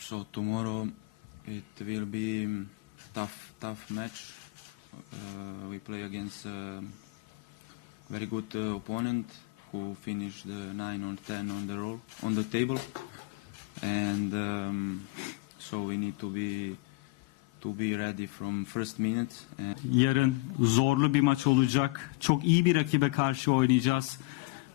So tomorrow it will be tough, tough match. Uh, we play against a very good uh, opponent who finished uh, nine or ten on the roll on the table, and um, so we need to be to be ready from first minute. Yarın zorlu bir maç olacak. Çok iyi bir rakibe karşı oynayacağız.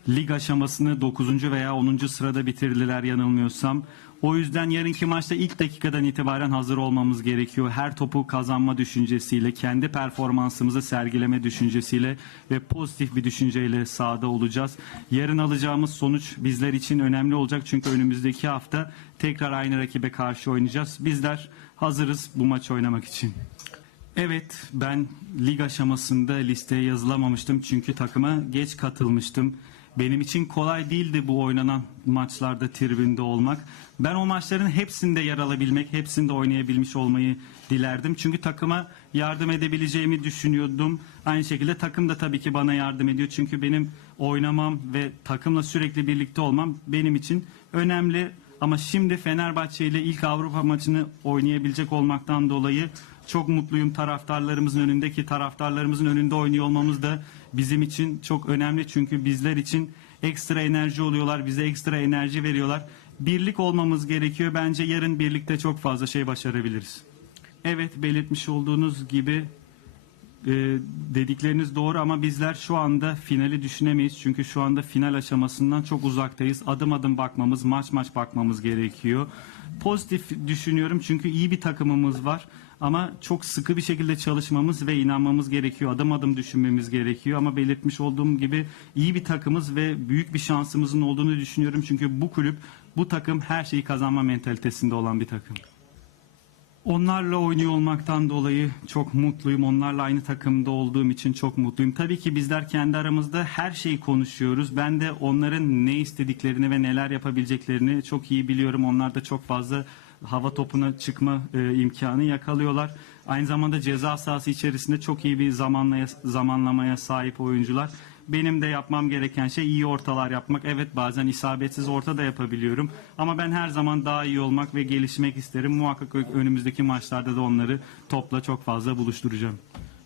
Lig aşamasını 9. veya 10. sırada bitirdiler yanılmıyorsam. O yüzden yarınki maçta ilk dakikadan itibaren hazır olmamız gerekiyor. Her topu kazanma düşüncesiyle, kendi performansımızı sergileme düşüncesiyle ve pozitif bir düşünceyle sahada olacağız. Yarın alacağımız sonuç bizler için önemli olacak çünkü önümüzdeki hafta tekrar aynı rakibe karşı oynayacağız. Bizler hazırız bu maçı oynamak için. Evet, ben lig aşamasında listeye yazılamamıştım çünkü takıma geç katılmıştım. Benim için kolay değildi bu oynanan maçlarda tribünde olmak. Ben o maçların hepsinde yer alabilmek, hepsinde oynayabilmiş olmayı dilerdim. Çünkü takıma yardım edebileceğimi düşünüyordum. Aynı şekilde takım da tabii ki bana yardım ediyor. Çünkü benim oynamam ve takımla sürekli birlikte olmam benim için önemli. Ama şimdi Fenerbahçe ile ilk Avrupa maçını oynayabilecek olmaktan dolayı çok mutluyum. Taraftarlarımızın önündeki taraftarlarımızın önünde oynuyor olmamız da bizim için çok önemli. Çünkü bizler için ekstra enerji oluyorlar bize ekstra enerji veriyorlar. Birlik olmamız gerekiyor. Bence yarın birlikte çok fazla şey başarabiliriz. Evet belirtmiş olduğunuz gibi e, dedikleriniz doğru ama bizler şu anda finali düşünemeyiz. Çünkü şu anda final aşamasından çok uzaktayız. Adım adım bakmamız, maç maç bakmamız gerekiyor. Pozitif düşünüyorum çünkü iyi bir takımımız var. Ama çok sıkı bir şekilde çalışmamız ve inanmamız gerekiyor. Adım adım düşünmemiz gerekiyor. Ama belirtmiş olduğum gibi iyi bir takımız ve büyük bir şansımızın olduğunu düşünüyorum. Çünkü bu kulüp, bu takım her şeyi kazanma mentalitesinde olan bir takım. Onlarla oynuyor olmaktan dolayı çok mutluyum. Onlarla aynı takımda olduğum için çok mutluyum. Tabii ki bizler kendi aramızda her şeyi konuşuyoruz. Ben de onların ne istediklerini ve neler yapabileceklerini çok iyi biliyorum. Onlar da çok fazla hava topuna çıkma e, imkanı yakalıyorlar. Aynı zamanda ceza sahası içerisinde çok iyi bir zamanlamaya sahip oyuncular. Benim de yapmam gereken şey iyi ortalar yapmak. Evet bazen isabetsiz orta da yapabiliyorum. Ama ben her zaman daha iyi olmak ve gelişmek isterim. Muhakkak önümüzdeki maçlarda da onları topla çok fazla buluşturacağım.